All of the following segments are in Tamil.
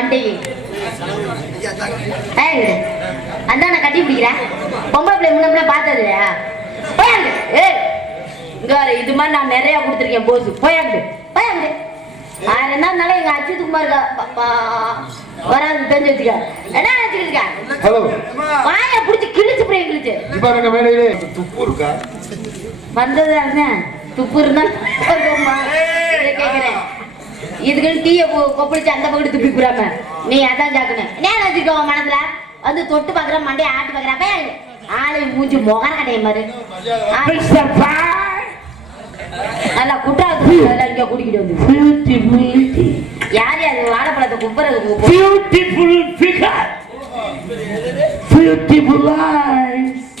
மண்டை அதான் நான் கட்டி பிடிக்கிறேன். பொம்பளை பிள்ளை முன்ன பார்த்தது இல்லையா? போயாண்டு இங்க இது மாதிரி நான் நிறைய கொடுத்துருக்கேன் போஸ். போயாண்டு போயாண்டு 1000 நாள் எங்க அச்சுத்து குமார் வராது தெரிஞ்சு வச்சுக்க. என்ன நினைச்சுக்கிட்டு வாய பிடிச்சி கிழிச்சு போய் கிழிச்சு துப்பு இருக்கா வந்தது துப்பு இருந்தா கேக்குறேன். இதுக்குன்னு தீய கொப்பளிச்சு அந்த பக்கத்து துப்பி போறாம நீ அதான் சாக்கணும். என்ன நினைச்சுக்கோ மனசுல வந்து தொட்டு பாக்குற மண்டைய ஆட்டு பாக்குறப்ப ஆளை மூஞ்சி முகர கடைய மாதிரி நல்லா குட்டாத்து இங்க குடிக்கிட்டு வந்து யாரு அது வாழைப்பழத்தை குப்புறது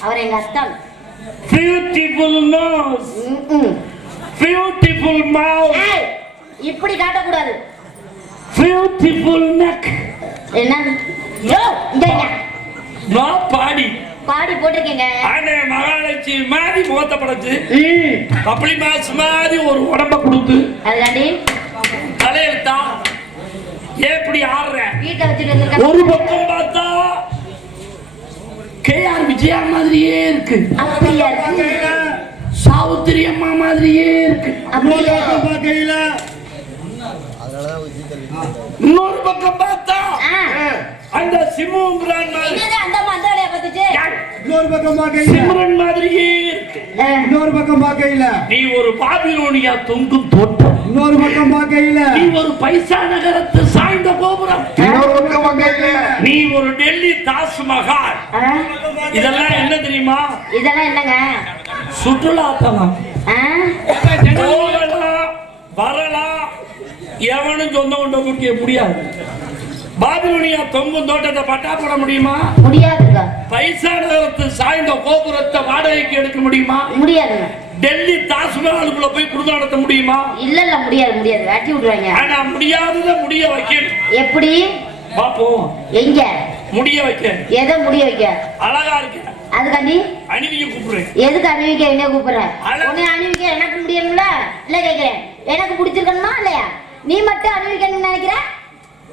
அவர் எங்க அத்தான். இப்படி காட்டக்கூடாது. என்ன பாடி பாடி போட்டிருக்கீங்க. மகாலட்சுமி மாதிரி முகத்தை படைச்சு பப்ளி மாஸ் மாதிரி ஒரு உடம்ப கொடுத்து அதுக்காண்டி தலையெழுத்தா எப்படி ஆடுற வீட்டை வச்சுட்டு ஒரு பக்கம் பார்த்தா கேஆர் விஜயா மாதிரியே இருக்கு. அப்படியா இருக்கு? சாவுத்திரி அம்மா மாதிரியே இருக்கு. இன்னொரு பக்கம் பார்த்தா அந்த சிம்ரன் மாதிரியே இருக்கு. இன்னொரு பக்கம் பார்க்கையில நீ ஒரு பாபிலோனியா தொங்கும் தோட்டம். இன்னொரு பக்கம் பார்க்கையில நீ ஒரு பைசா நகரத்து சாய்ந்த கோபுரம். இன்னொரு பக்கம் பார்க்கையில நீ ஒரு டெல்லி தாஜ்மஹால். இதெல்லாம் என்ன தெரியுமா? இதெல்லாம் என்னங்க? சுற்றுலா தலம். போகலாம் வரலாம், எவனும் சொந்த கொண்ட குட்டிய முடியாது. பாபிலோனியா தொங்கும் தோட்டத்தை பட்டா போட முடியுமா? முடியாதுங்க. பைசா நகரத்து சாய்ந்த கோபுரத்தை வாடகைக்கு எடுக்க முடியுமா? முடியாதுங்க. டெல்லி தாஜ்மஹாலுக்குள்ள போய் குடும்பம் நடத்த முடியுமா? இல்ல முடியாது முடியாது, வெட்டி விடுவாங்க. ஆனா முடியாதத முடிய வைக்கணும். எப்படி பாப்போம்? எங்க முடிய வைக்க? எதை முடிய வைக்க? அழகா இருக்கு அதுக்காண்டி அணிவிக்க கூப்பிடுறேன். எதுக்கு அணிவிக்க? என்ன கூப்பிடுற? உன்னை அணிவிக்க எனக்கு முடியணும்ல? இல்ல கேக்குறேன், எனக்கு பிடிச்சிருக்கணுமா இல்லையா? நீ மட்டும் அணிவிக்கணும்னு நினைக்கிற?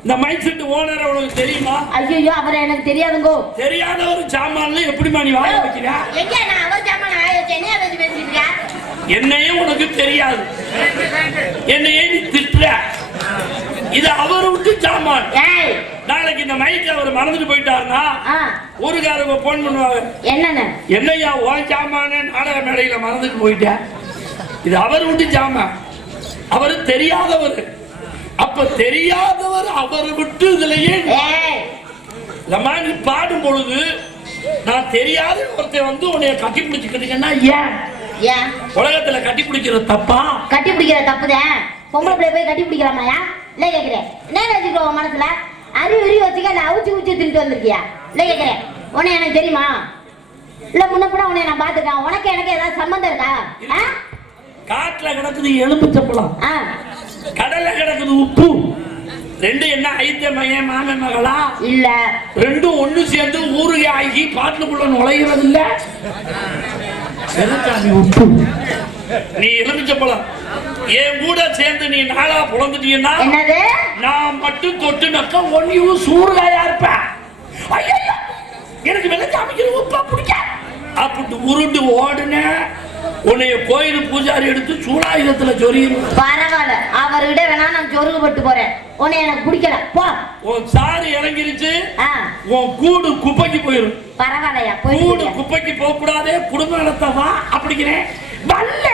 இந்த மைண்ட் செட் ஓனர் உனக்கு தெரியுமா? ஐயோ அவரை எனக்கு தெரியாதுங்கோ. தெரியாத ஒரு சாமான்ல எப்படிமா நீ வாய வைக்கிற? எங்க நான் அவர் சாமான வாய வச்சு என்ன வச்சு பேசிட்டு? என்னையே உனக்கு தெரியாது, என்னையே நீ திட்டுற. இது அவர் விட்டு சாமான். நாளைக்கு இந்த மைக்க அவர் மறந்துட்டு போயிட்டாருன்னா ஊருக்காரங்க போன் பண்ணுவாங்க, என்னையா உன் சாமான நாடக மேடையில மறந்துட்டு போயிட்ட. இது அவர் விட்டு சாமான், அவரு தெரியாதவர். அப்ப தெரியாதவர் அவர் விட்டு இதுலயே நீ பாடும் பொழுது நான் தெரியாத ஒருத்தர் வந்து உன்னைய கட்டி பிடிச்சுக்கிட்டீங்கன்னா ஏன் உலகத்துல கட்டி பிடிக்கிற தப்பா? கட்டி பிடிக்கிற தப்புதான். பொம்பளை பிள்ளை போய் கட்டி பிடிக்கலாமாயா? இல்ல கேக்குறேன், என்ன நினைச்சுக்கோ மனசுல அறிவு வச்சுக்க அந்த அவுச்சி ஊச்சி தின்ட்டு வந்திருக்கியா? இல்ல கேக்குறேன், உன்னை எனக்கு தெரியுமா? இல்ல முன்னப்பட உன்னை நான் பாத்துக்கேன். உனக்கு எனக்கு ஏதாவது சம்பந்தம் இருக்கா? காட்டுல கிடக்குது எலும்புச்சப்பளம், கடல்ல கிடக்குது உப்பு. ரெண்டு என்ன ஐத்த மையன் மாமன் மகளா? இல்ல ரெண்டும் ஒண்ணு சேர்ந்து ஊருக்கு ஆகி பாட்டுக்குள்ள நுழைகிறது இல்ல. உப்பு நீ எலுமிச்சப்பழம் என் கூட சேர்ந்து நீ நாளா புலந்துட்டீங்கன்னா நான் மட்டும் தொட்டு நக்க ஒன்னு சூறுகாயா இருப்பேன். எனக்கு வெள்ள காமிக்கிற உப்பா பிடிக்க அப்படி உருண்டு ஓடுன உன்னைய கோயில் பூஜாரி எடுத்து சூடாயுதத்துல சொரியும். பரவாயில்ல, அவர்கிட்ட வேணா நான் சொருகுபட்டு போறேன். உன்னை எனக்கு பிடிக்கல போ. உன் சாரி இறங்கிருச்சு, உன் கூடு குப்பைக்கு போயிரும். பரவாயில்லையா? கூடு குப்பைக்கு போக கூடாதே, குடும்ப நடத்தவா அப்படிங்கிறேன். வல்ல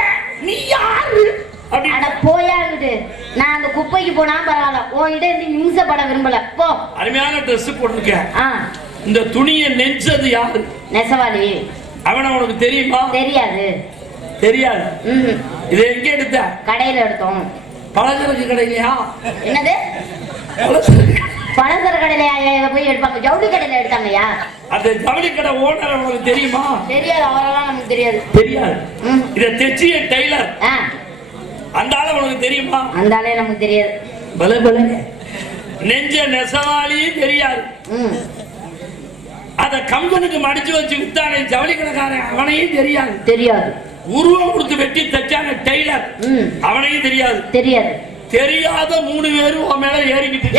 நீ யாரு அட போயாங்கிட்டு. நான் அந்த குப்பைக்கு போனா பரவாயில்ல, உன்கிட்ட நீ நிமிஷப்பட விரும்பல போ. அருமையான ட்ரெஸ் போட்டிருக்கேன். இந்த துணியை நெஞ்சது யாரு? நெசவாளி. அவனை உனக்கு தெரியுமா? தெரியாது. தெரியாது. இது எங்க எடுத்த? கடையில எடுத்தோம். பலசரக்கு கடையிலையா? என்னது பலசர கடையிலையா? போய் எடுப்பாங்க, ஜவுளி கடையில எடுத்தாங்கய்யா. அந்த ஜவுளி கடை ஓனர் உனக்கு தெரியுமா? தெரியாது, அவரெல்லாம் நமக்கு தெரியாது. தெரியாது. இத தெச்சிய டெய்லர் அந்த ஆளு உனக்கு தெரியுமா? அந்த ஆளே நமக்கு தெரியாது. பல பல நெஞ்ச நெசவாளியும் தெரியாது. அத கம்பனுக்கு மடிச்சு வச்சு வித்தானே ஜவுளி கடைக்காரன், அவனையும் தெரியாது. தெரியாது. உருவம் கொடுத்து வெட்டி தச்சான டெய்லர், அவனையும் தெரியாது. தெரியாது. தெரியாத 3 பேரும் உன் மேல ஏறிக்கிட்டு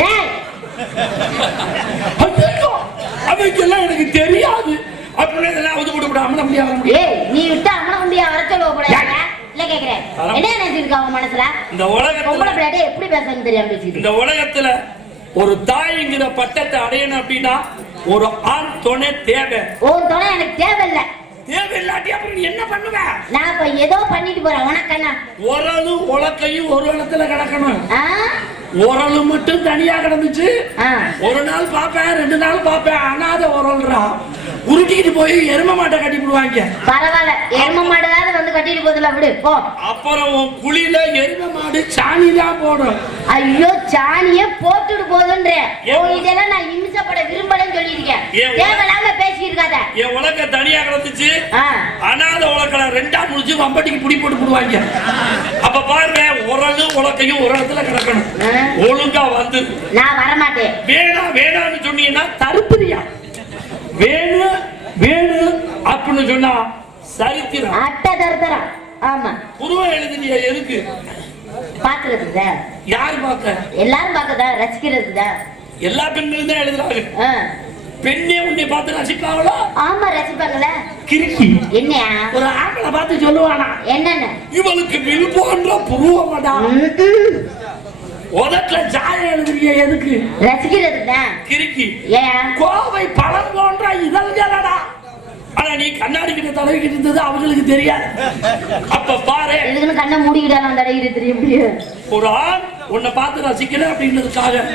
ஐயோ, அவைக்கெல்லாம் எனக்கு தெரியாது அப்படின்னு இதெல்லாம் வந்து போட்டு அம்மன முடியாது. ஏய், நீ விட்டு அம்மன முடியா வர சொல்லுவ இல்ல கேக்குறேன். என்ன நினைச்சிருக்க அவன் மனசுல? இந்த உலகத்துல பொம்பளை பிள்ளைகிட்ட எப்படி பேசணும்னு தெரியாம பேசிட்டு. இந்த உலகத்துல ஒரு தாய்ங்கிற பட்டத்தை அடையணும் அப்படின்னா ஒரு ஆண் துணை தேவை. உன் துணை எனக்கு தேவையில்லை. தேவையில்லாட்டி அப்புறம் நீ என்ன பண்ணுவ? நான் இப்ப ஏதோ பண்ணிட்டு போறேன். உனக்கண்ணா உரலும் உலக்கையும் ஒரு இடத்துல கிடக்கணும். உரலு மட்டும் தனியா கிடந்துச்சு. ஒரு நாள் பாப்பேன், 2 நாள் பாப்பேன், அனாத உரல்றா உருட்டிட்டு போய் எரும மாட்டை கட்டி போடுவாங்க. பரவாயில்ல, எரும மாடுதாவது வந்து கட்டிட்டு போதுல விடு போ. அப்புறம் குழியில எரும மாடு சாணி தான் போடும். ஐயோ, சாணிய போட்டுட்டு போதுன்றேன். இதெல்லாம் நான் இம்சப்பட விரும்பலன்னு சொல்லியிருக்கேன். தேவையில்லாம பேசிட்டு இருக்காத. என் உலக தனியா கிடந்துச்சு, அனாத உலகளை 2ஆ முடிச்சு வம்பட்டிக்கு புடி போட்டு போடுவாங்க. அப்ப பாருங்க, உரலு உலக்கையும் ஒரு இடத்துல கிடக்கணும். ஒழுங்கா வந்து நான் வரமாட்டேன். வேணாம் வேணாம்னு சொன்னீங்கன்னா தருப்புறியா? வேணும் வேணும் அப்படின்னு சொன்னா சரித்திரம் அட்டை தருத்தரம். ஆமா, புருவம் எழுதுனியா? எதுக்கு? பாக்குறதுக்கு. யாரு பாக்க? எல்லாரும் பாக்கதா, ரசிக்கிறதுக்கு. எல்லா பெண்களும் தான் எழுதுறாங்க. பெண்ணே உன்னை பார்த்து ரசிப்பாங்களோ? ஆமா, ரசிப்பாங்களே. கிறுக்கி என்னையா? ஒரு ஆம்பளை பார்த்து சொல்லுவானா என்னன்னு? இவளுக்கு வில் போன்ற புருவமாடா. உதட்டுல ஜாயம் எழுதுறிய எதுக்கு? ரசிக்கிறதுக்கு. கிறுக்கி. ஏன்? கோவை பழம் போன்ற இதழ்களடா. ஆனா நீ கண்ணாடி கிட்ட தடவிக்கிட்டு இருந்தது அவங்களுக்கு தெரியாது. அப்ப பாரு, இதுக்குன்னு கண்ணை மூடிக்கிட்டா நான் தடவிக்கிட்டு தெரியும். ஒரு ஆண் உன்னை பார்த்து ரசிக்கல அப்படின்றதுக்காக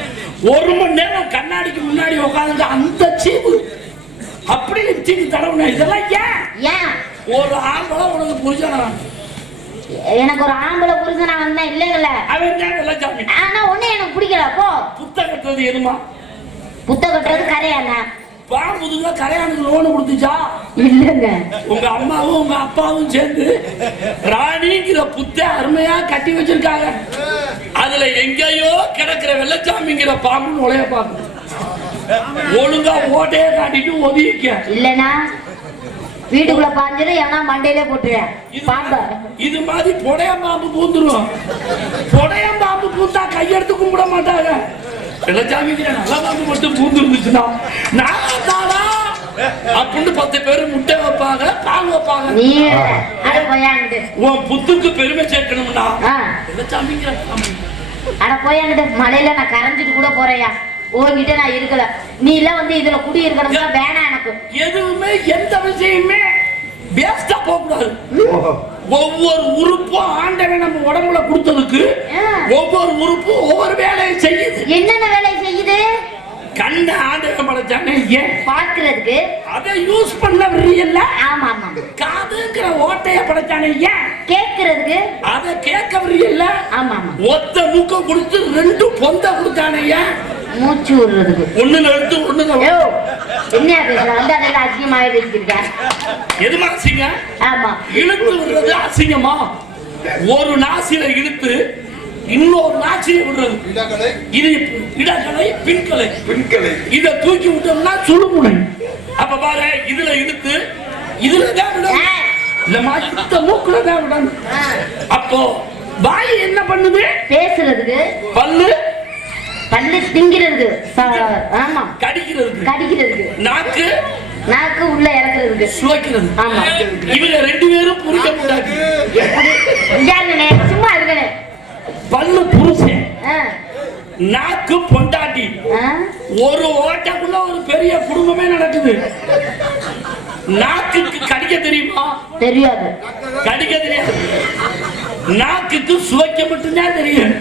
1 மணி நேரம் கண்ணாடிக்கு முன்னாடி உட்காந்து அந்த சீவு அப்படி சீவு தடவுன இதெல்லாம் ஏன்? ஒரு ஆம்பளை உனக்கு புரிஞ்சனா? எனக்கு ஒரு ஆம்பளை புருஷனா வந்தா இல்லங்கல்ல. அவன் ஆனா ஒண்ணு எனக்கு பிடிக்கல. போ. புத்த கட்டுறது எதுமா? புத்த கட்டுறது கரையானா? பாம்புதுங்க கரையானுக்கு லோன் கொடுத்துச்சா? இல்லங்க. உங்க அம்மாவும் உங்க அப்பாவும் சேர்ந்து ராணிங்கிற புத்த அருமையா கட்டி வச்சிருக்காங்க. அதுல எங்கேயோ கிடக்கிற வெள்ளச்சாமிங்கிற பாம்பு நுழைய பாக்கு. ஒழுங்கா ஓட்டைய காட்டிட்டு ஒதுக்க இல்லனா வீட்டுக்குள்ள பாஞ்சிரு, எவனா மண்டையிலே போட்டுறேன் பாம்பு. இது மாதிரி புடையம் பாம்பு பூந்துரும். புடையம் பாம்பு பூந்தா கையெடுத்து கும்பிட மாட்டாங்க. வெள்ளச்சாமிங்கிற நல்ல பாம்பு மட்டும் பூந்துருந்துச்சுன்னா நாளா அப்படின்னு 10 பேரு முட்டை வைப்பாங்க, பால் வைப்பாங்க. உன் புத்துக்கு பெருமை சேர்க்கணும்னா வெள்ளச்சாமிங்கிற பாம்பு. அட போயாங்கிட்ட மலையில நான் கரைஞ்சிட்டு கூட போறேயா. உங்ககிட்ட நான் இருக்கல. நீ எல்லாம் வந்து இதுல குடி இருக்கணும்னா வேணாம். எனக்கு எதுவுமே எந்த விஷயமே வேஸ்டா போக கூடாது. ஒவ்வொரு உறுப்பும் ஆண்டவன் நம்ம உடம்புல கொடுத்ததுக்கு ஒவ்வொரு உறுப்பும் ஒவ்வொரு வேலையை செய்யுது. என்னென்ன வேலையை செய்யுது? கண்ண ஆண்டவன் படைச்சானே ஏன்? பார்க்கிறதுக்கு. அதை யூஸ் பண்ண விரியல்ல. ஆமா ஆமா. காதுங்கிற ஓட்டைய படைச்சானே ஏன்? கேட்கிறதுக்கு. அதை கேட்க விரியல்ல. ஆமா ஆமா. ஒத்த மூக்க கொடுத்து 2 பொந்த கொடுத்தானே ஏன்? மூச்சு விடுறதுக்கு. ஒண்ணு எடுத்து ஒண்ணு என்ன பேசுற? அந்த அதெல்லாம் அசிங்கமாவே பேசிக்கிட்ட. எதுமா அசிங்கம்? ஆமா. இழுத்து விடுறது அசிங்கமா? ஒரு நாசில இழுத்து இன்னொரு நாசில விடுறது இது இடக்கலை, பின்கலை. இத தூக்கி விட்டோம்னா சுழுமுனை. அப்ப பாரு, இதுல இழுத்து இதுல தான் விடணும். இல்லம்மா, இந்த மூக்குல தான் விடணும். அப்போ வாய் என்ன பண்ணுது? பேசுறதுக்கு. பல்லு திங்கிறதுக்கு. ஆமா. கடிக்கிறதுக்கு. நாக்கு உள்ள இறக்குறதுக்கு. சுவைக்கிறது. ஆமா. இவங்க 2 பேரும் புரிக்க முடியாது. சும்மா இருக்கனே. பல்லு புருஷன், நாக்கு பொண்டாட்டி. ஒரு ஓட்டக்குள்ள ஒரு பெரிய குடும்பமே நடக்குது. நாக்குக்கு கடிக்க தெரியுமா? தெரியாது. கடிக்க தெரியாது. நாக்குக்கு சுவைக்க மட்டும்தான் தெரியும்.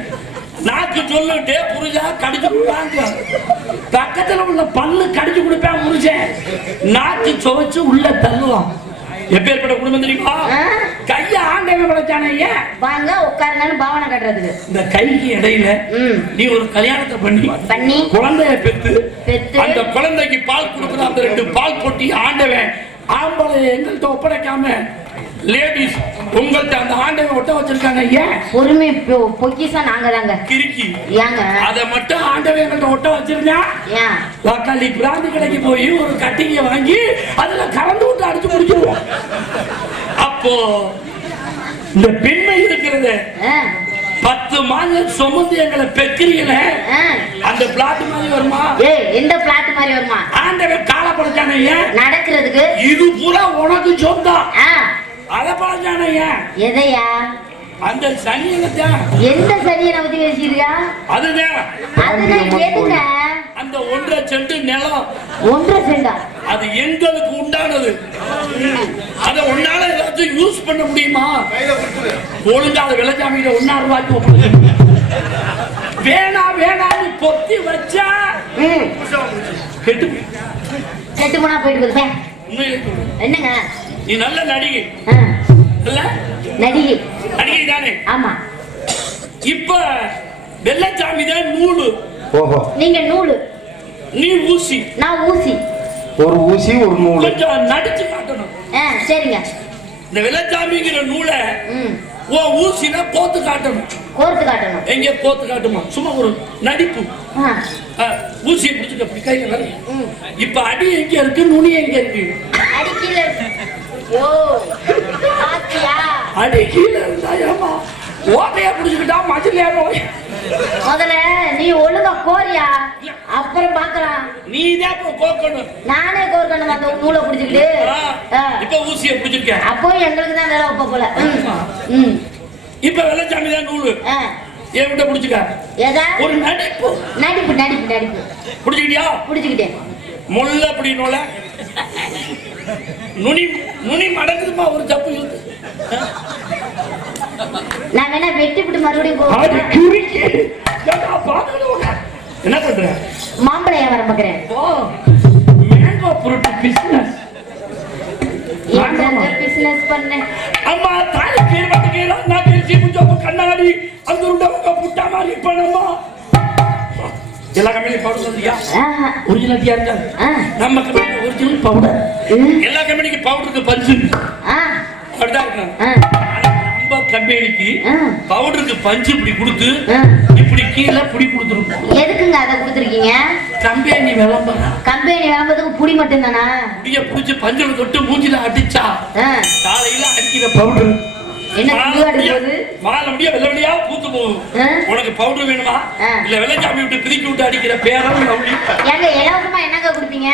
நாக்கு சொல்லிட்டு புரிஞ்சா கடிச்சு கொடுப்பாங்க. பக்கத்துல உள்ள பல்லு கடிச்சு கொடுப்பேன் புரிஞ்சேன். நாக்கு சுவைச்சு உள்ள தள்ளுவான். எப்பேற்பட்ட குடும்பம் தெரியுமா? கைய ஆண்டவன் படைச்சானே ஏன்? வாங்க உட்காருங்கன்னு பாவனை கட்டுறதுக்கு. இந்த கைக்கு இடையில நீ ஒரு கல்யாணத்தை பண்ணி குழந்தைய பெத்து அந்த குழந்தைக்கு பால் கொடுக்குற அந்த 2 பால் பொட்டி ஆண்டவன் ஆம்பளை எங்கள்கிட்ட ஒப்படைக்காம லேடிஸ் உங்கள்கிட்ட அந்த ஆண்டவன் ஒட்ட வச்சிருக்காங்க. ஏன்? பொறுமை பொக்கிசா நாங்க தாங்க. கிறுக்கி. ஏங்க அதை மட்டும் ஆண்டவன் எங்கள்கிட்ட ஒட்ட வச்சிருந்தா ஏன் தக்காளி பிராந்தி கடைக்கு போய் ஒரு கட்டிங்க வாங்கி அதுல கலந்து விட்டு அடிச்சு முடிச்சிருவோம். அப்போ இந்த பெண்மை இருக்கிறது 10 மாதம் சுமந்து எங்களை பெக்கிறீங்களே அந்த பிளாட் மாதிரி வருமா? ஏய் எந்த பிளாட் மாதிரி வருமா? ஆண்டவன் காலை படைச்சானே நடக்கிறதுக்கு. இது பூரா உனக்கு சொந்தம். அதை படைச்சானே எதையா? அந்த சனியனை தான். எந்த சனியனை பத்தி பேசியிருக்கா? அதுதான் எதுங்க? அந்த 1.5 சென்ட் நிலம். 1.5 சென்டா? அது எங்களுக்கு உண்டானது. அதை உன்னால ஏதாச்சும் யூஸ் பண்ண முடியுமா? ஒழுங்கா அதை விளைச்சாமியில 1.5 ரூபாய்க்கு வேணான்னு பொத்தி வச்சா கெட்டு போனா போயிட்டு என்னங்க? நீ நல்ல நடிகை. நடிகை நடிகை தானே? ஆமா. இப்ப வெள்ளச்சாமி தான் நூலு. நீங்க நூலு, நீ ஊசி. நான் ஊசி. ஒரு ஊசி ஒரு நூல். கொஞ்சம் நடிச்சு காட்டணும். சரிங்க. இந்த வெள்ளச்சாமிங்கிற நூலை ஓ ஊசினா கோத்து காட்டணும். கோர்த்து காட்டணும். எங்க கோத்து காட்டுமா? சும்மா ஒரு நடிப்பு. ஊசியை பிடிச்சிட்டு அப்படி கையில வர. இப்ப அடி எங்க இருக்கு, நுனி எங்க இருக்கு? அடி கீழே. ஓ பாத்தியா? அடி கீழே இருந்தா ஏமா ஓட்டையா பிடிச்சுக்கிட்டா மஜில் ஏறும். முதல்ல நீ ஒழுங்கா கோரியா, அப்புறம் பாக்கலாம். நீ தான் கோக்கணும். நானே கோர்க்கணும் அந்த நூலை பிடிச்சிக்கிட்டு. இப்ப ஊசியை பிடிச்சிருக்கேன். அப்போ எங்களுக்கு தான் வேலை வைப்ப போல. இப்ப வெள்ளச்சாமி தான் நூலு. என்கிட்ட பிடிச்சிக்க. ஏதா ஒரு நடிப்பு. நடிப்பு நடிப்பு நடிப்பு. பிடிச்சிக்கிட்டியா? பிடிச்சிக்கிட்டேன். முள்ள அப்படி நூல நுனி நுனி மடங்குதுமா ஒரு தப்பு இருக்கு. நான் வேணா வெட்டி விட்டு மறுபடியும் என்ன பண்ற? மாம்பழம் வியாபாரம் பார்க்கிறேன். Mango fruit business. பிசினஸ் பண்ணேன். அம்மா தாய் பேர் வந்துக்கேரா நான் பேசி முஞ்சோ கண்ணாடி அந்த உண்டவங்க புட்டா மாதிரி பண்ணமா. எல்லா கம்பெனியும் பவுடர் சொல்றியா? ஒரிஜினல் தியா இருக்கா? நம்ம கம்பெனி ஒரிஜினல் பவுடர். எல்லா கம்பெனிக்கு பவுடருக்கு பஞ்சு. அப்படிதான் இருக்கு. நம்ம கம்பெனிக்கு பவுடருக்கு பஞ்சு இப்படி கொடுத்து இப்படி கீழே புடி கொடுத்துருக்கோம். எதுக்குங்க அதை கொடுத்துருக்கீங்க? கம்பெனி விளம்பரம். கம்பெனி விளம்பரத்துக்கு புடி மட்டும் தானா? புடிய புடிச்சு பஞ்சல தொட்டு மூஞ்சில அடிச்சா காலையில அடிக்கிற பவுடர் என்ன அடிக்கிறது? மாலை முடிய வெள்ளவெளியா பூத்து போகும். உனக்கு பவுடர் வேணுமா? இல்ல வெள்ளச்சாமி விட்டு பிரிக்கி விட்டு அடிக்கிற பேரம் லவ்லி. ஏங்க இலவசமா என்னங்க கொடுப்பீங்க?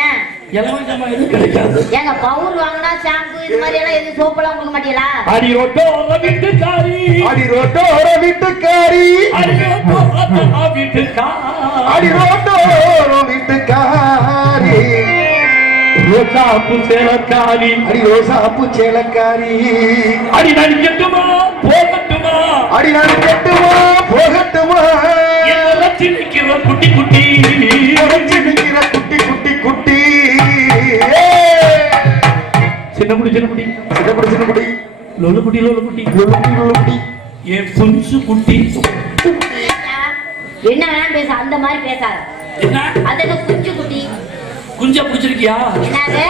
இலவசமா எதுவும் கிடைக்காது. ஏங்க பவுடர் வாங்கினா ஷாம்பு இது மாதிரி எல்லாம் எதுவும் சோப்பெல்லாம் கொடுக்க மாட்டீங்களா? அடி ரோட்டோர வீட்டுக்காரி. அடி ரோட்டோர வீட்டுக்காரி. அடி ரோட்டோர வீட்டுக்காரி. அடி ரோட்டோர வீட்டுக்காரி. ரோசாப்பு சேலக்காரி. அடி ரோசாப்பு சேலக்காரி. அடி நடிக்கட்டுமா போகட்டுமா? அடி நடிக்கட்டுமா போகட்டுமா? எல்லாம் நிக்கிற குட்டி குட்டி நிக்கிற குட்டி குட்டி குட்டி. சின்ன குடி சின்ன குடி சின்ன குடி சின்ன குடி. லொல்லு குட்டி லொல்லு குட்டி லொல்லு குட்டி லொல்லு குட்டி. என் புன்சு குட்டி. என்ன வேணா பேச, அந்த மாதிரி பேசாத. என்ன அதென்ன குஞ்சு குட்டி? குஞ்சா பிடிச்சிருக்கியா? என்னது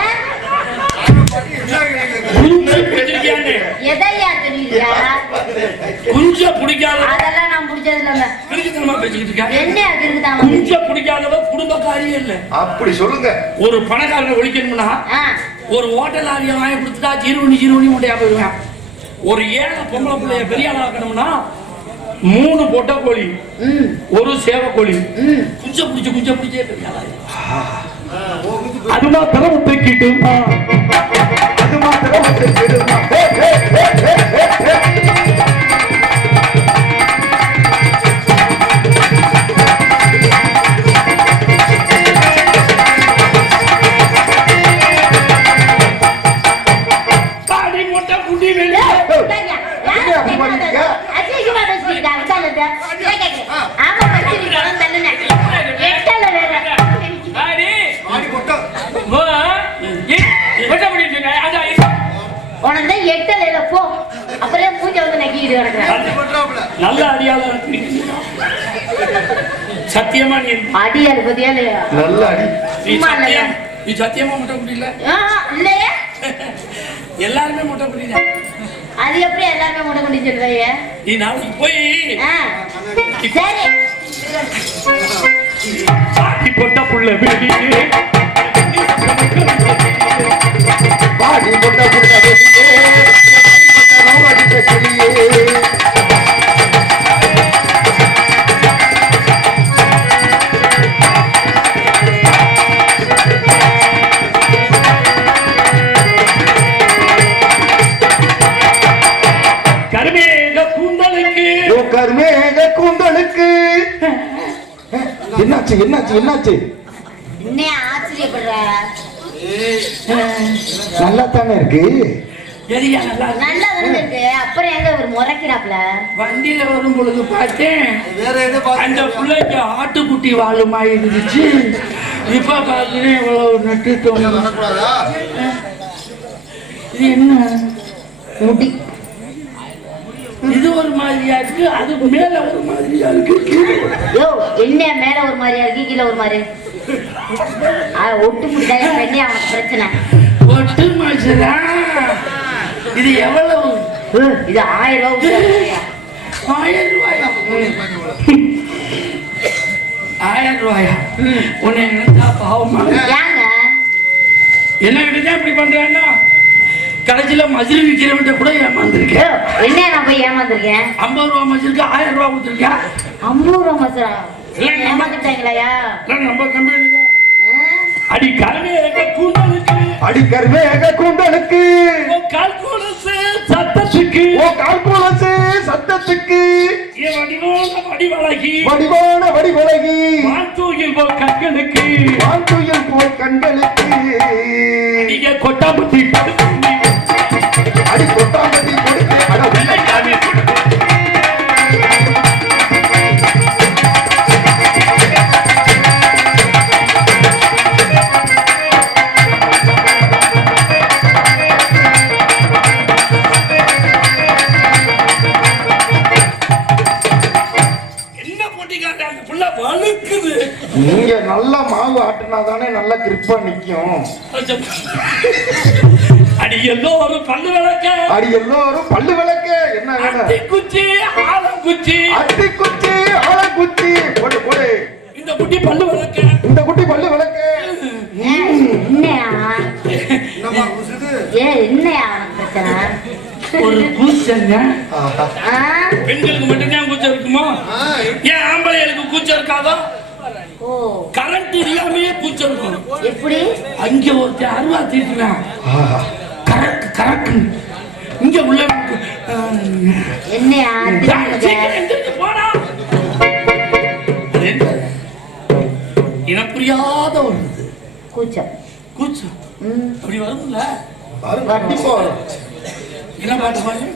குஞ்சு பிடிச்சிருக்கியான்னு எதையா தெரியுதா? குஞ்சா பிடிக்காத அதெல்லாம் நான் பிடிச்சது இல்லங்க. கிறுக்குத்தனமா பேசிக்கிட்டு இருக்கா. என்ன கிறுக்குத்தனமா? குஞ்சா பிடிக்காதவ குடும்பக்காரியே இல்ல. அப்படி சொல்லுங்க. ஒரு பணக்காரனை ஒழிக்கணும்னா ஒரு ஹோட்டல் ஆரியா வாங்கி கொடுத்துட்டா ஜீரோனி முட்டையா போயிடுவேன். ஒரு ஏழை பொம்பளை பிள்ளைய பெரிய ஆளா ஆக்கணும்னா 3 பொட்டை கோழி, ஒரு சேவை கோழி, குஞ்ச பிடிச்சே பெரிய ஆளா. அது மாத்திரம் தூக்கிட்டுமா? அது மாத்திரம் தூக்கிட்டுமா? பாடி மொட்டை குண்டி வேணும். உனக்கு எட்டல போ, அப்புறம் மூஞ்ச வந்து நக்கிட்டு கிடக்குறேன். நல்ல அடியாளர் சத்தியமா நீ அடியாளு பத்தியா இல்லையா? நல்ல அடி. நீ சத்தியமா முட்டை குடியில இல்லையா? எல்லாருமே முட்டை குடியில. அது எப்படி எல்லாருமே முட்டை குடி சொல்றீங்க? நீ நாளைக்கு போய் சரி பாட்டி போட்ட புள்ள வீடு பாடி போட்ட புள்ள கருமேக கூந்தலுக்கு என்னாச்சு என்னாச்சு என்னாச்சு? என்ன ஆச்சரியப்படுற? நல்லா தானே இருக்கு. எரியா நல்லா இருக்கு. நல்லா தானே இருக்கு. அப்புறம் எங்க ஒரு முறைக்கிறாப்ல? வண்டியில வரும் பொழுது பார்த்தேன் வேற எது அந்த பிள்ளைக்கு ஆட்டுக்குட்டி வாழுமா இருந்துச்சு. இப்ப பார்த்தீங்கன்னா இவ்வளவு நட்டு இது என்ன முடி இது ஒரு மாதிரியா இருக்கு, அது மேல ஒரு மாதிரியா இருக்கு. யோ என்ன மேல ஒரு மாதிரியா இருக்கு, கீழே ஒரு மாதிரி ஒட்டு முட்டா பண்ணி அவனுக்கு பிரச்சனை. ஒட்டு மாசரா இது எவ்வளவு? இது 1000 ரூபாய். 1000 ரூபாயா? 1000 ரூபாயா? உன்னை நினைச்சா பாவமா? ஏங்க என்ன கிட்டதான் இப்படி பண்றேன்னா கடைசியில மஜில் விற்கிறவன்ட்ட கூட ஏமாந்துருக்கேன். என்ன நான் போய் ஏமாந்துருக்கேன்? 50 ரூபா மஜிலுக்கு 1000 ரூபா கொடுத்துருக்கேன். 50 ரூபா மசரா ஏமாந்துட்டாங்களாயா? நம்ம கம்பெனி அடி கருமையாக கூந்தலுக்கு அடி கருமேக கூந்தலுக்கு கால்கோலசு சத்தத்துக்கு கால்கோலசு சத்தத்துக்கு வடிவழகி வடிவான வடிவழகி வான்தூயில் போல் கண்களுக்கு வான்துயில் போல் கண்களுக்கு நீங்க கொட்டாம்பட்டி அடி கொட்டாம்பட்டி கொடுத்து அட உள்ள சாமி. நீங்க நல்லா மாவு ஆட்டினா தானே நல்லா கிரிப்பா நிக்கும். அடி எல்லோரும் பல்லு விளக்க அடி எல்லோரும் பல்லு விளக்க என்ன வேணும்? குச்சி ஆலம் குச்சி அத்தி குச்சி ஆல குச்சி போடு போடு. இந்த குட்டி பல்லு விளக்க இந்த குட்டி பல்லு விளக்க. என்னையா என்னையா பிரச்சனை? ஒரு கூச்சங்க ஆஹா. பெண்களுக்கு மட்டும்தான் கூச்சம் இருக்குமா? ஏன் ஆம்பளைகளுக்கு கூச்சம் இருக்காதோ? ஓ கரண்ட் இல்லாமையே கூச்சம் இருக்கும். எப்படி? அங்க ஒருத்தர் அருவா தீட்டுறான் ஆஹா. கரக்கு கரக்கு இங்க உள்ள என்னையா போனா இனப்புரியாத ஒரு கூச்சம் கூச்சம் அப்படி வரும்ல. கண்டிப்பா வரும். என்ன பாட்டு பாரு?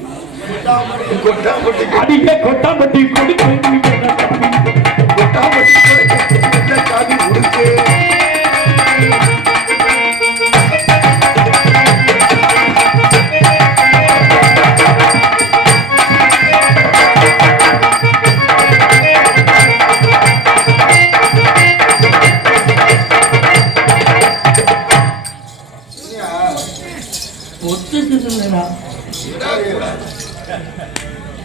கொட்டாம்பட்டி அடிக்க கொட்டாம்பட்டி கொடுக்க கொட்டாம்பட்டி கொடுக்க சாமி கொடுக்கு. ஒத்துக்குதுடா.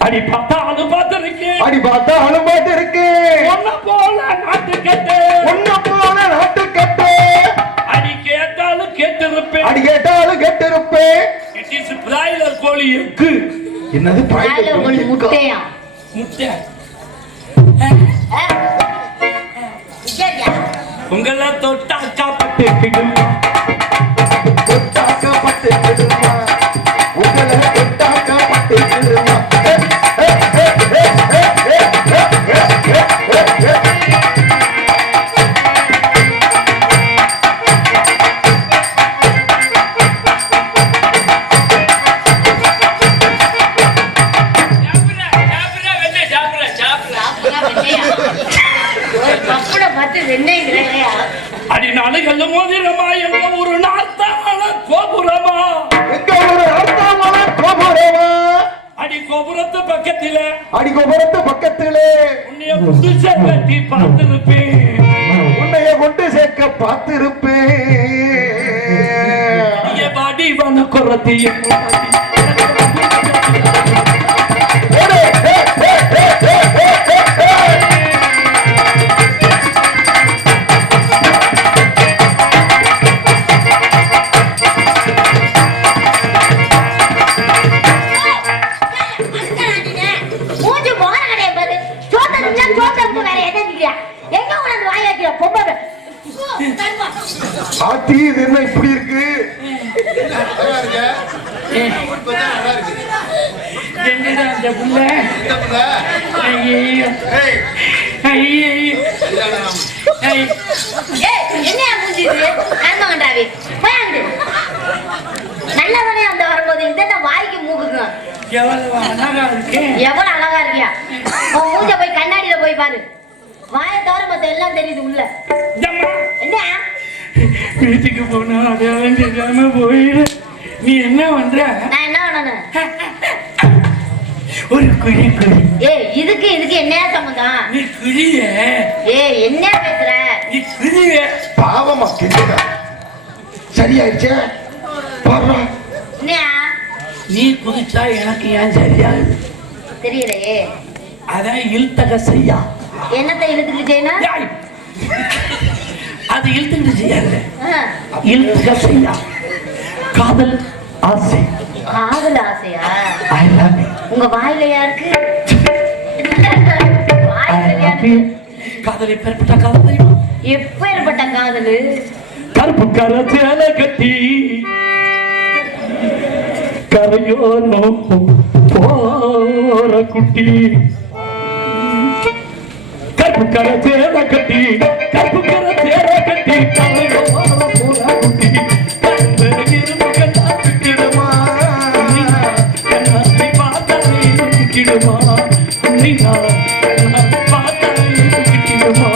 அடி பார்த்தாலும் பார்த்திருக்கேன், அடி பார்த்தாலும் பார்த்திருக்கேன், ஒன்ன போல நாட்டுக்கட்டு, ஒன்ன போல நாட்டுக்கட்டு, அடி கேட்டாலும் கேட்டிருப்பேன், அடி கேட்டாலும் கேட்டிருப்பேன். இட் இஸ் பிராய்லர் கோழி எக்கு. என்னது பிராய்லர் கோழி முட்டையா? முட்டை சரியா? உங்களை தொட்டாக்கா பட்டு கிடுமா, தொட்டாக்கப்பட்டு கிடுமா, உங்களை தொட்டாக்கப்பட்டு கிடுமா. அடி நாடுகள்ல மோதிரமா எங்க ஒரு நார்த்தாமல கோபுரமா, எங்க ஒரு அர்த்தமான கோபுரமா, அடி கோபுரத்து பக்கத்தில, அடி கோபுரத்து பக்கத்திலே உன்னைய புதுசா கட்டி பார்த்திருப்பேன், உன்னைய கொண்டு சேர்க்க பார்த்திருப்பேன். அடிய பாடி வன குறத்திய ஆத்தி இது என்ன இப்படி இருக்கு? எங்கடா அந்த புள்ள? ஐயையோ. ஐயையோ. ஐய். என்னையா மூஞ்சி இது? கண்ணு வேண்டாவே. போய் அங்கிட்டு. நல்லவனே அந்த வரும்போது இந்த வாய்க்கு மூக்குங்க. எவ்வளவு அழகா இருக்கு. எவ்வளவு அழகா இருக்கியா? உன் மூஞ்ச போய் கண்ணாடியில போய் பாரு. வாயை தவிர மத்த எல்லாம் தெரியுது உள்ள. என்ன? வீட்டுக்கு போனா அடையாளம் தெரியாம போயிடு. நீ என்ன பண்ற? நான் என்ன பண்ணணும்? ஒரு குழி குழி. இதுக்கு என்னையா சம்பந்தம்? நீ குழிய. என்ன பேசுற? நீ குழிய. பாவமா கிட்ட சரியாயிடுச்சே பாரு. என்னையா? நீ குதிச்சா எனக்கு ஏன் சரியாகுது தெரியலையே. அதான் இழுத்தக செய்யா. என்னத்தை இழுத்துக்கிட்டு செய்யணும்? அது இழுத்துக்கிட்டு செய்யல. இழுத்தக செய்யா. காதல் ஆசை. காதல் ஆசையா? I love you. உங்க வாயிலையா இருக்கு? காதலை பெறப்பட்ட காதல் தெரியுமா? எப்ப ஏற்பட்ட காதலு? கருப்பு கரச்சேல கட்டி கரையோனோ போற குட்டி. கருப்பு கரச்சேல கட்டி கருப்பு கரச்சேல கட்டி கரையோனோ போற குட்டி. கருப்பு இரும்பு கண்ணா திக்கிடுமா கண்ணாடி பார்த்தாலே திக்கிடுமா. நீங்க கண்ணாடி பார்த்தாலே திக்கிடுமா.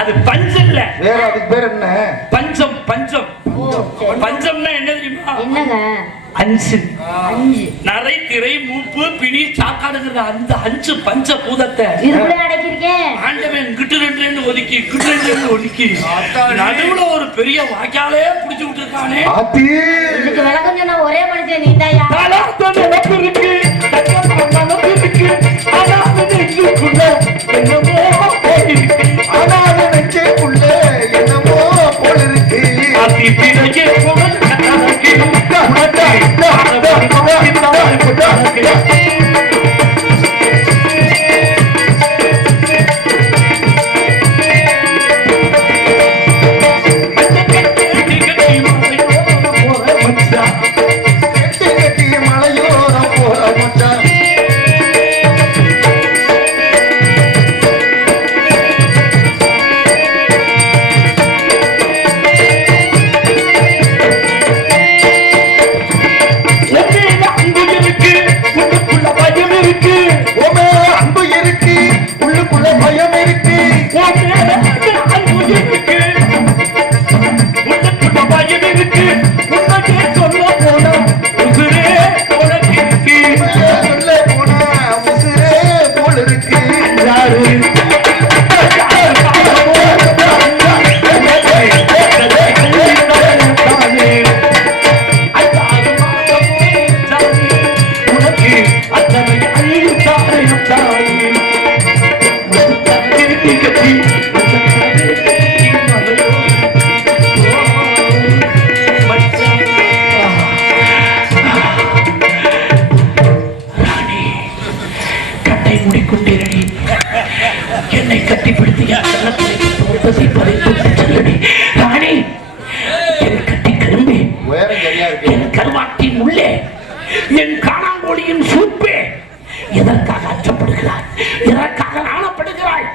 அது பஞ்சல்ல. வேற அதுக்கு பேர் என்ன? பஞ்சம். பஞ்சம் பஞ்சம்னா என்ன தெரியுமா? என்னங்க? அஞ்சு. அஞ்சு நரை திரை மூப்பு பிணி சாக்காடுங்கிற அந்த அஞ்சு பஞ்ச பூதத்தை இதுக்குள்ள அடக்கிருக்கேன். ஆண்டவன் கிட்டு ரெண்டு ஒதுக்கி கிட்டு ரெண்டு ஒதுக்கி நடுவுல ஒரு பெரிய வாய்க்காலே புடிச்சு விட்டுருக்கானே. இதுக்கு விளக்கம் சொன்னா ஒரே மனுஷன் நீதாயா? நினைப்பு இருக்கு நினைப்பு இருக்கு ஆனா நெஞ்சுக்குள்ள என்னமோ போயிருக்கு. ஆனா நெஞ்சுக்குள்ள என்னமோ போயிருக்கு. அதி திரையே புகழ் கருவாட்டின் உள்ளே என் காணாங்கோழியின் சூப்பே எதற்காக அச்சப்படுகிறாய்? எதற்காக நாணப்படுகிறாய்?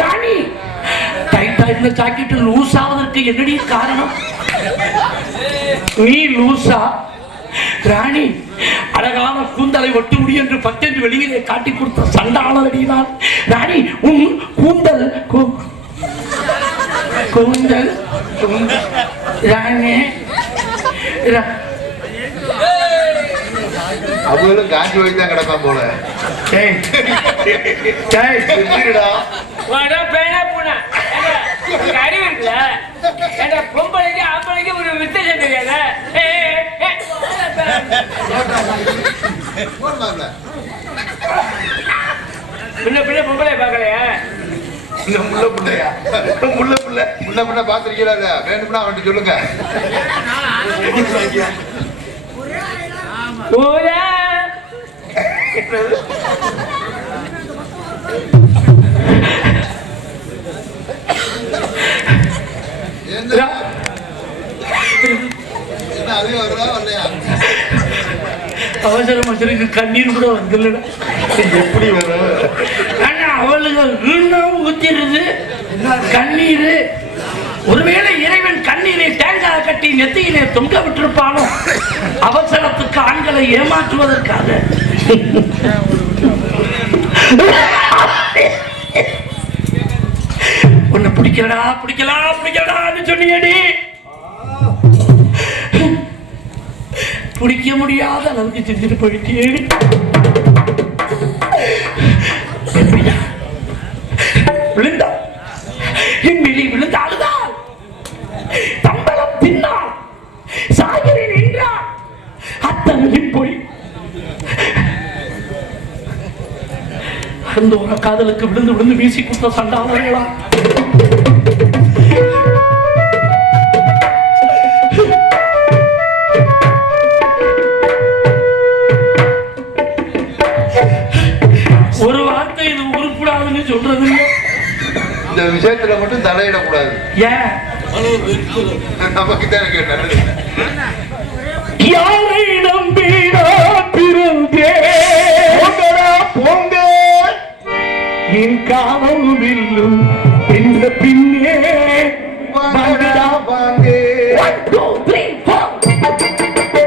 ராணி, டைட்டா இந்த ஜாக்கெட் லூஸ் ஆவதற்கு என்னடி காரணம்? நீ லூசா? ராணி, அழகான கூந்தலை ஒட்டு முடி என்று பத்தென்று வெளியிலே காட்டி கொடுத்த சண்டாளடிதான் ராணி. உன் கூந்தல் கூந்தல் ராணி அவங்களும் காஞ்சி போய் தான் கிடப்பான் போல. அறிவு இருக்குல்ல, பொம்பளைக்கு ஆம்பளைக்கு ஒரு வித்தியாசம் தெரியாத. பின்ன பின்ன பொம்பளை பார்க்கலையா? முள்ள பிள்ளையா? முள்ள பிள்ளை முள்ள பிள்ளை பாத்திருக்கீங்களா? வேணும்னா அவன்கிட்ட சொல்லுங்க. அவசரம் அவசரம் கண்ணீர் கூட வந்துடல. எப்படி வரும்? அவளுக்கு ஊத்திருது கண்ணீர். ஒருவேளை இறைவன் கண்ணீரை தேங்காய் கட்டி நெத்தியிலே தொங்க விட்டிருப்பானோ, அவசரத்துக்கு ஆண்களை ஏமாற்றுவதற்காக. உன்னை பிடிக்கலடா பிடிக்கலாம் பிடிக்கலான்னு சொன்னீங்கடி. பிடிக்க முடியாத அளவுக்கு செஞ்சுட்டு போயிட்டே. விழுந்தா என் வெளி விழுந்து அழுதாள். தம்பளம் தின்னாள். சாகிறேன் என்றாள். அத்தனையும் போய் அந்த ஒரு காதலுக்கு விழுந்து விழுந்து வீசி கொடுத்த சண்டாளர்களா. ஒரு வார்த்தை இது உருப்படாதுன்னு சொல்றது. இந்த விஷயத்துல மட்டும் தலையிடக்கூடாது. ஏன்? நமக்கு தான் நல்லது. யாரை நம்பி போங்க என் காலம் வில்லும் இந்த பின்னே வாங்கடா வாங்க. 1 2 3 4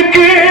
இருக்கு